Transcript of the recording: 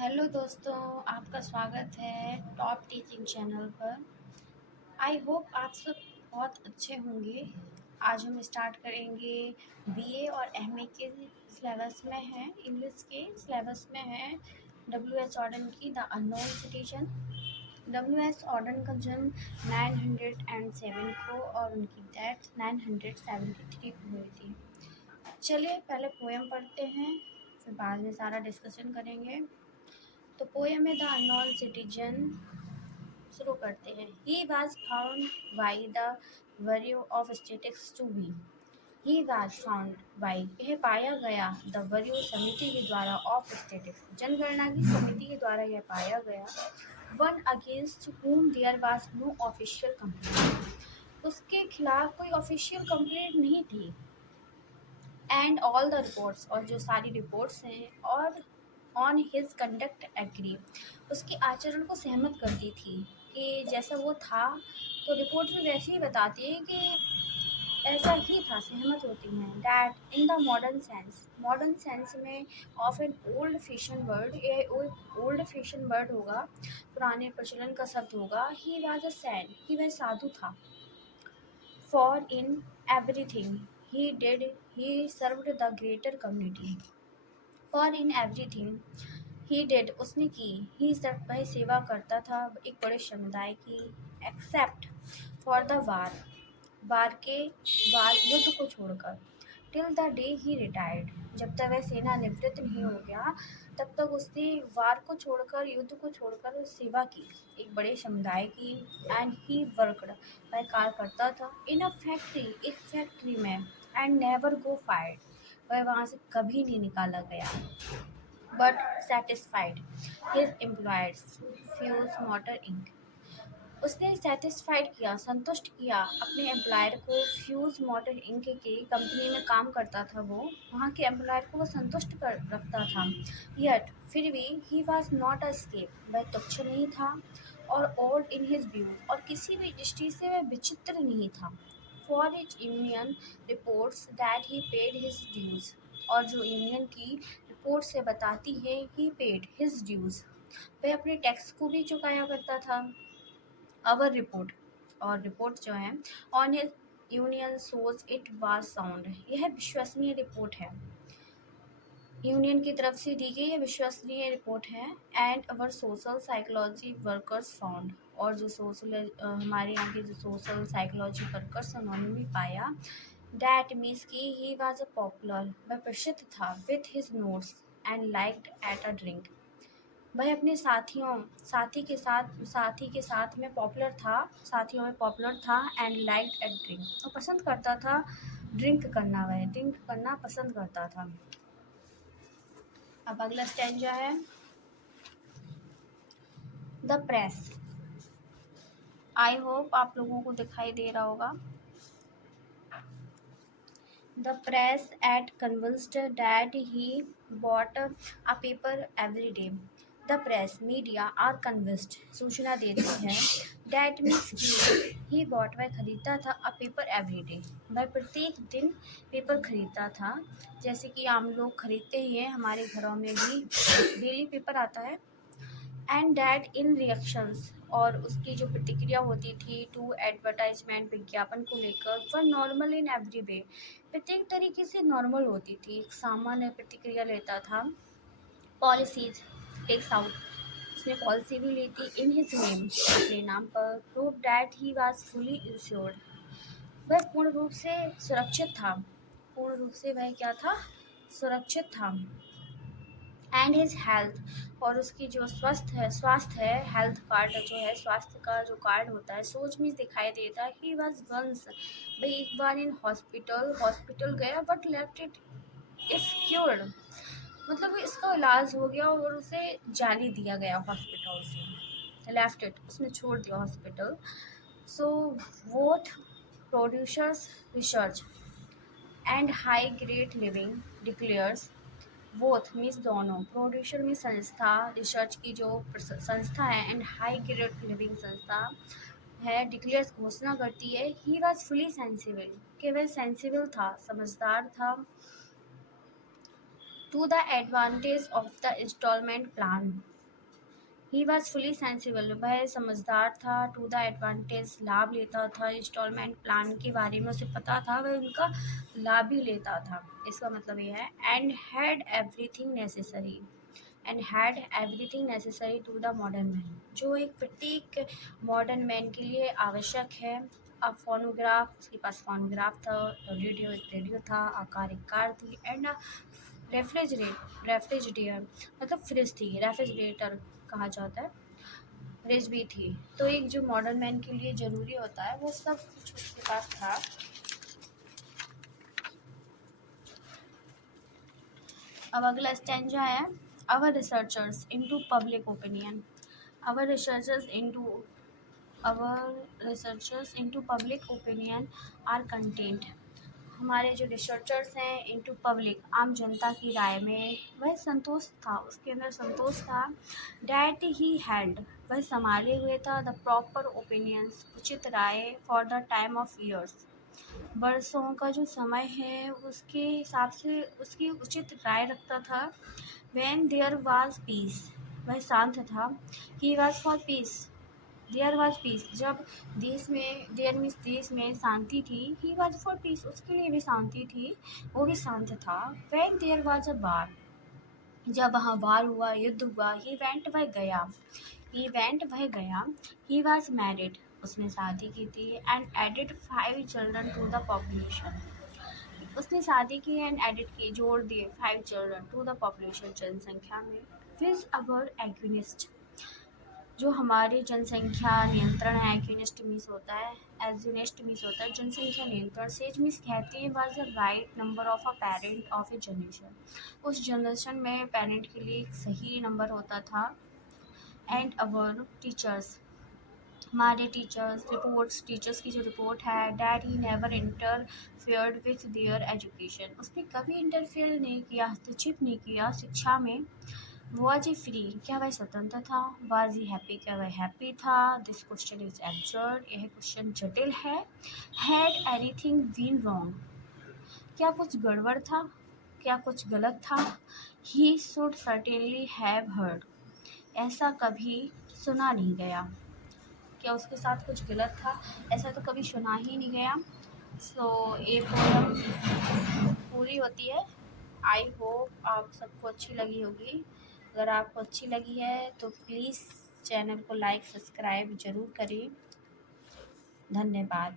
Hello दोस्तों, आपका स्वागत है टॉप टीचिंग चैनल पर। आई होप आप सब बहुत अच्छे होंगे। आज हम स्टार्ट करेंगे बीए और एमए के सिलेबस में है, इंग्लिश के सिलेबस में है डब्ल्यू.एच. ऑर्डन की the unknown citizen. W H. Auden का जन्म 907 को और उनकी डेथ 973 को हुई थी। चलिए पहले पोएम पढ़ते हैं, फिर बाद में सारा डिस्कशन करेंगे। तो पोएम है द अननोन सिटीजन। शुरू करते हैं। He was found by the bureau of statistics to be. He was found by, यह पाया गया, द वरीयो समिति के द्वारा, ऑफ स्टेटिक्स जनगणना की समिति के द्वारा यह पाया गया, one against whom there was no official complaint, उसके खिलाफ कोई ऑफिशियल कंप्लेंट नहीं थी। एंड ऑल द रिपोर्ट्स, और जो सारी रिपोर्ट्स हैं, और ऑन हिज कंडक्ट एग्री, उसके आचरण को सहमत करती थी कि जैसा वो था, तो रिपोर्ट में वैसे ही बताती है कि ऐसा ही था, सहमत होती हैं। That in the modern sense में of an old fashion word, ये ओल्ड फैशन वर्ड होगा, पुराने प्रचलन का शब्द होगा। ही वाज अ सैंट, ही वह साधु था। For in everything he did he served the greater community. For in everything he did, उसने की, ही वह सेवा करता था एक बड़े समुदाय की। एक्सेप्ट फॉर द वार युद्ध को छोड़कर। Till the day he retired, जब तक वह सेना निवृत्त नहीं हो गया तब तक उसने वार को छोड़कर, युद्ध को छोड़कर सेवा की एक बड़े समुदाय की। एंड ही वर्कड, वह कार्य करता था, इन अ फैक्ट्री, एक फैक्ट्री में। एंड नेवर गो फायर्ड, वह वहाँ से कभी नहीं निकाला गया। But satisfied his employers Fudge motor Inc, उसने सेटिस्फाइड किया, संतुष्ट किया अपने एम्प्लॉयर को। फ्यूज मोटर इंक की कंपनी में काम करता था वो, वहाँ के एम्प्लॉयर को वो संतुष्ट कर रखता था। यट, फिर भी, he was not a scab, वह तुच्छ नहीं था, और ओल्ड इन हिज व्यूज, और किसी भी दृष्टि से वह विचित्र नहीं था। For each union reports that he paid his dues, और जो यूनियन की रिपोर्ट से बताती है ही पेड हिज ड्यूज, वह अपने टैक्स को भी चुकाया करता था। अवर रिपोर्ट, और रिपोर्ट जो है, on union shows it was sound, यह विश्वसनीय रिपोर्ट है, यूनियन की तरफ से दी गई यह विश्वसनीय रिपोर्ट है। And our social psychology workers found, और जो हमारे यहाँ के जो सोशल साइकोलॉजी वर्कर्स उन्होंने भी पाया। दैट मीन्स कि ही वाज अ पॉपुलर, वह प्रसिद्ध था, with his notes and liked at a drink, वह अपने साथी के साथ में पॉपुलर था, साथियों में पॉपुलर था। एंड लाइक्ड एट ड्रिंक, और पसंद करता था ड्रिंक करना, वह ड्रिंक करना पसंद करता था। अब अगला स्टैंजा है द प्रेस। आई होप आप लोगों को दिखाई दे रहा होगा। The press at convinced that he bought a paper every day. The press, media, are convinced, सूचना देती है, that means कि he bought, वह खरीदता था, a paper every day, वह प्रत्येक दिन पेपर खरीदता था, जैसे कि आम लोग खरीदते ही हैं, हमारे घरों में भी डेली पेपर आता है। एंड डैट इन रिएक्शंस, और उसकी जो प्रतिक्रिया होती थी टू एडवर्टाइजमेंट, विज्ञापन को लेकर, वह नॉर्मल इन एवरी वे, प्रत्येक तरीके से नॉर्मल होती थी, एक सामान्य प्रतिक्रिया लेता था। पॉलिसीज टेक्स आउट, उसने पॉलिसी भी ली थी, इन हिज नेम, अपने नाम पर। Prove that he was fully insured, वह पूर्ण रूप से सुरक्षित था, पूर्ण रूप से वह क्या था, सुरक्षित था। एंड हिज हेल्थ, और उसकी जो स्वास्थ्य है, हेल्थ कार्ड जो है, स्वास्थ्य का जो कार्ड होता है, सोच में दिखाई देता है। ही वॉज वंस, भाई एक बार इन हॉस्पिटल गया, but left it if cured, मतलब इसका इलाज हो गया और उसे जाने दिया गया हॉस्पिटल से। लेफ्ट इट, उसने छोड़ दिया hospital. So both producers research and high grade living declares, both means दोनों, प्रोड्यूसर में संस्था, रिसर्च की जो संस्था है, एंड हाई ग्रेड लिविंग संस्था है, डिक्लेयर्स घोषणा करती है। ही वॉज फुली सेंसिबल, कि वह सेंसिबल था, समझदार था। to the advantage of the installment plan. He was fully sensible, वह समझदार था, टू द एडवांटेज लाभ लेता था, इंस्टॉलमेंट प्लान के बारे में उसे पता था, वह उनका लाभ भी लेता था। इसका मतलब ये है and had everything necessary to the modern man, जो एक प्रत्येक मॉडर्न मैन के लिए आवश्यक है। अब फोनोग्राफ, उसके पास फोनोग्राफ था, रेडियो था, आकार एक कार थी, एंड रेफ्रिजरेटर मतलब फ्रिज थी, रेफ्रिजरेटर कहा जाता है, फ्रिज भी थी। तो एक जो मॉडर्न मैन के लिए ज़रूरी होता है वो सब कुछ उसके पास था। अब अगला स्टैंजा है our researchers into public opinion. Our researchers into public opinion are content. हमारे जो रिसर्चर्स हैं इनटू पब्लिक, आम जनता की राय में वह संतोष था, उसके अंदर संतोष था। डैट ही हैड, वह संभाले हुए था, द प्रॉपर ओपिनियंस, उचित राय, for the time of years, वर्षों का जो समय है उसके हिसाब से उसकी उचित राय रखता था। व्हेन देयर वाज पीस, वह शांत था। He was for peace, there was peace, जब देश में शांति थी। ही वाज फॉर पीस, उसके लिए भी शांति थी, वो भी शांत था। व्हेन देयर वाज अ वार, जब वहाँ वार हुआ, युद्ध हुआ। ही वेंट, वह गया। ही वाज मैरिड, उसने शादी की थी। And added 5 children to the population, उसने शादी की एंड एडिट की, जोड़ दिए 5 चिल्ड्रन टू द पॉपुलेशन, जनसंख्या में। विज अवर एक्विनिस्ट, जो हमारे जनसंख्या नियंत्रण है, एक्विनिस्ट मीस होता है, एजुनिस्ट मीस होता है जनसंख्या नियंत्रण। सेज मीस कहते हैं was the right number of a parent of A generation, उस जनरेशन में पेरेंट के लिए एक सही नंबर होता था। एंड अवर टीचर्स, हमारे टीचर्स की जो रिपोर्ट है, that he never interfered with their education, उसने कभी इंटरफेयर नहीं किया, हस्तक्षेप नहीं किया शिक्षा में। वॉज ही फ्री, क्या वह स्वतंत्र था। वॉज ही हैप्पी, क्या वह हैप्पी था। दिस क्वेश्चन इज एब्सर्ड, यह क्वेश्चन जटिल है। हैड एनीथिंग बीन रॉन्ग, क्या कुछ गड़बड़ था, क्या कुछ गलत था। He should certainly have heard, ऐसा कभी सुना नहीं गया, क्या उसके साथ कुछ गलत था, ऐसा तो कभी सुना ही नहीं गया। सो ये पोएम पूरी होती है। आई होप आप सबको अच्छी लगी होगी। अगर आपको अच्छी लगी है तो प्लीज़ चैनल को लाइक सब्सक्राइब ज़रूर करें। धन्यवाद।